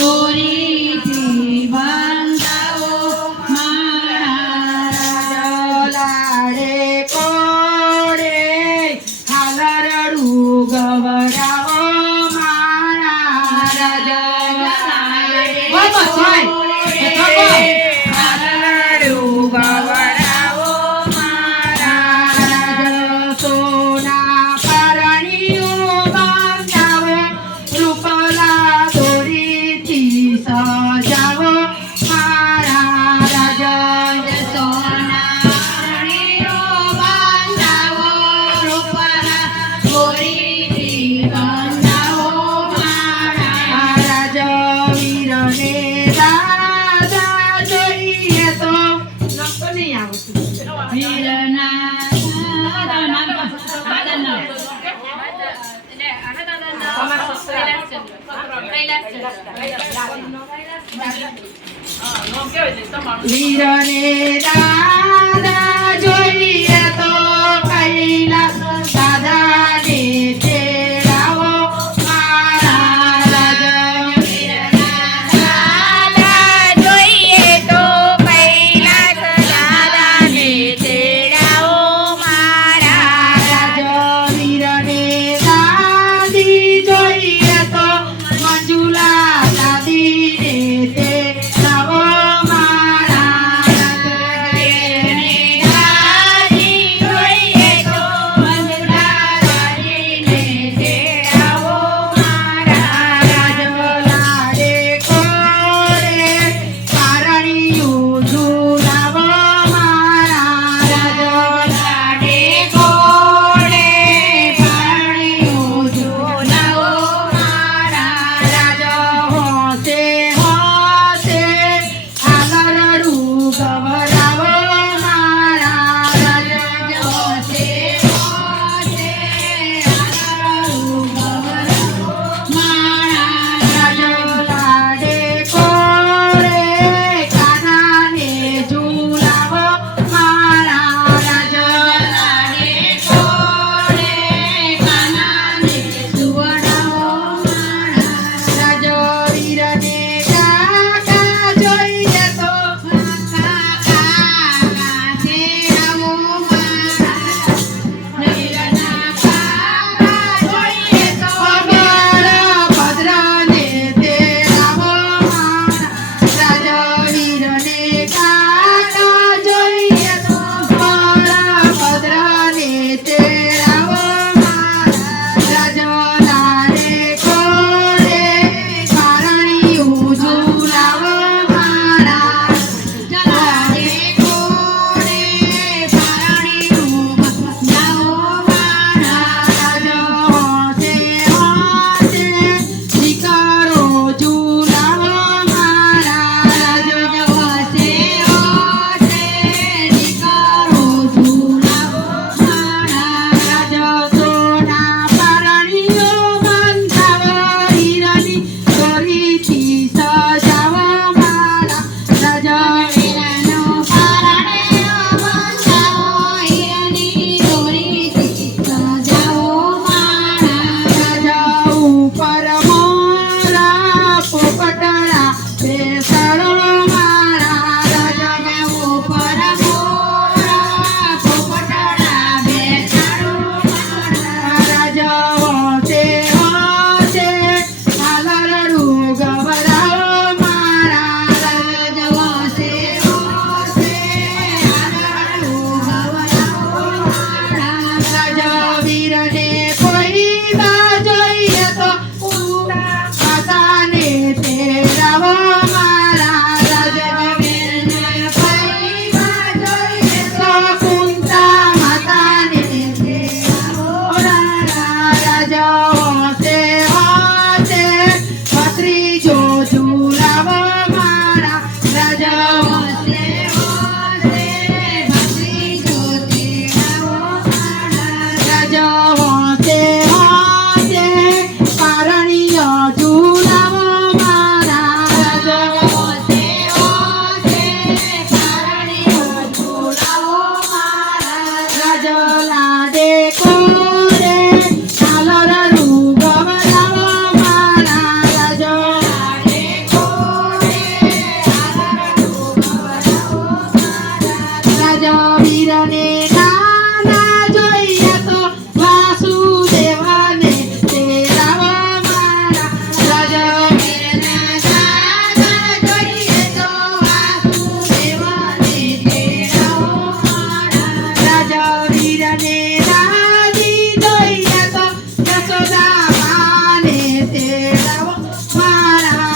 દોરીથી બંધાવો મારા લાડે કોડે હાલરડું ગવરાવો મારા રાજા હાલરડું ગવરાવો મારા રાજા સોના પરણીઓ બાંધાવો રૂપલા દોરીથી સજાવો મારા રાજા સોના પરણીઓ બાંધાવો રૂપલા દોરીથી બંધાવો મારા રાજા વીરને દાદા જોઈએ તો નહીં આવતું વીરના વીરને દાદા જોઈએ તો કૈલાસ દાદાને તેડાવો મારા રાજા દાદા જોઈએ તો કૈલાસ દાદાને તેડાવો મારા રાજા વીરને દાદી જોઈએ તો મંજુલા દાદીને તેડાવો મારા રાજા દાદી વીરને